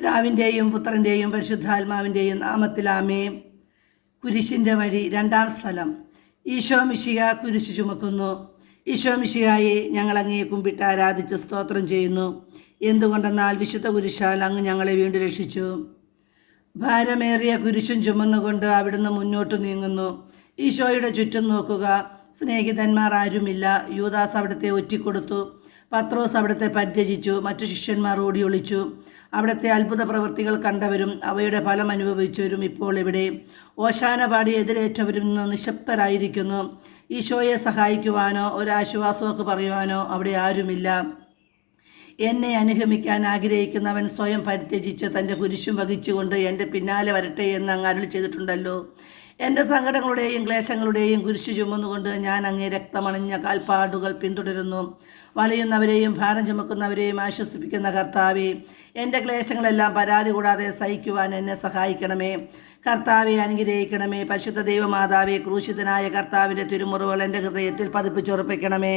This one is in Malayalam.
പിതാവിൻ്റെയും പുത്രൻ്റെയും പരിശുദ്ധാത്മാവിൻ്റെയും നാമത്തിൽ ആമേൻ. കുരിശിൻ്റെ വഴി. രണ്ടാം സ്ഥലം. ഈശോ മിശിഹ കുരിശ് ചുമക്കുന്നു. ഈശോ മിശിഹായെ ഞങ്ങൾ അങ്ങയെ കുമ്പിട്ട് ആരാധിച്ച് സ്തോത്രം ചെയ്യുന്നു. എന്തുകൊണ്ടെന്നാൽ വിശുദ്ധ കുരിശാൽ അങ്ങ് ഞങ്ങളെ വീണ്ടും രക്ഷിച്ചു. ഭാരമേറിയ കുരിശും ചുമന്നുകൊണ്ട് അവിടുന്ന് മുന്നോട്ട് നീങ്ങുന്നു. ഈശോയുടെ ചുറ്റും നോക്കുക. സ്നേഹിതന്മാർ ആരുമില്ല. യൂദാസ് അവിടുത്തെ ഒറ്റിക്കൊടുത്തു. പത്രോസ് അവിടുത്തെ പരിത്യജിച്ചു. മറ്റു ശിഷ്യന്മാർ ഓടി ഒളിച്ചു. അവിടുത്തെ അത്ഭുത പ്രവൃത്തികൾ കണ്ടവരും അവയുടെ ഫലം അനുഭവിച്ചവരും ഇപ്പോൾ ഇവിടെ. ഓശാന പാടി എതിരേറ്റവരും ഇന്ന് നിശബ്ദരായിരിക്കുന്നു. ഈശോയെ സഹായിക്കുവാനോ ഒരാശ്വാസമൊക്കെ പറയുവാനോ അവിടെ ആരുമില്ല. എന്നെ അനുഗമിക്കാൻ ആഗ്രഹിക്കുന്നവൻ സ്വയം പരിത്യജിച്ച് തൻ്റെ കുരിശും വഹിച്ചുകൊണ്ട് എൻ്റെ പിന്നാലെ വരട്ടെ എന്ന് അങ്ങ് അരുളി ചെയ്തിട്ടുണ്ടല്ലോ. എൻ്റെ സങ്കടങ്ങളുടെയും ക്ലേശങ്ങളുടെയും കുരിശു ചുമന്നുകൊണ്ട് ഞാൻ അങ്ങേ രക്തമണിഞ്ഞ കാൽപ്പാടുകൾ പിന്തുടരുന്നു. വലയുന്നവരെയും ഭാരം ചുമക്കുന്നവരെയും ആശ്വസിപ്പിക്കുന്ന കർത്താവേ, എൻ്റെ ക്ലേശങ്ങളെല്ലാം പരാതി കൂടാതെ സഹിക്കുവാൻ എന്നെ സഹായിക്കണമേ. കർത്താവെ അനുഗ്രഹിക്കണമേ. പരിശുദ്ധ ദൈവമാതാവേ, ക്രൂശിതനായ കർത്താവിൻ്റെ തിരുമുറിവുകൾ എൻ്റെ ഹൃദയത്തിൽ പതിപ്പിച്ചുറപ്പിക്കണമേ.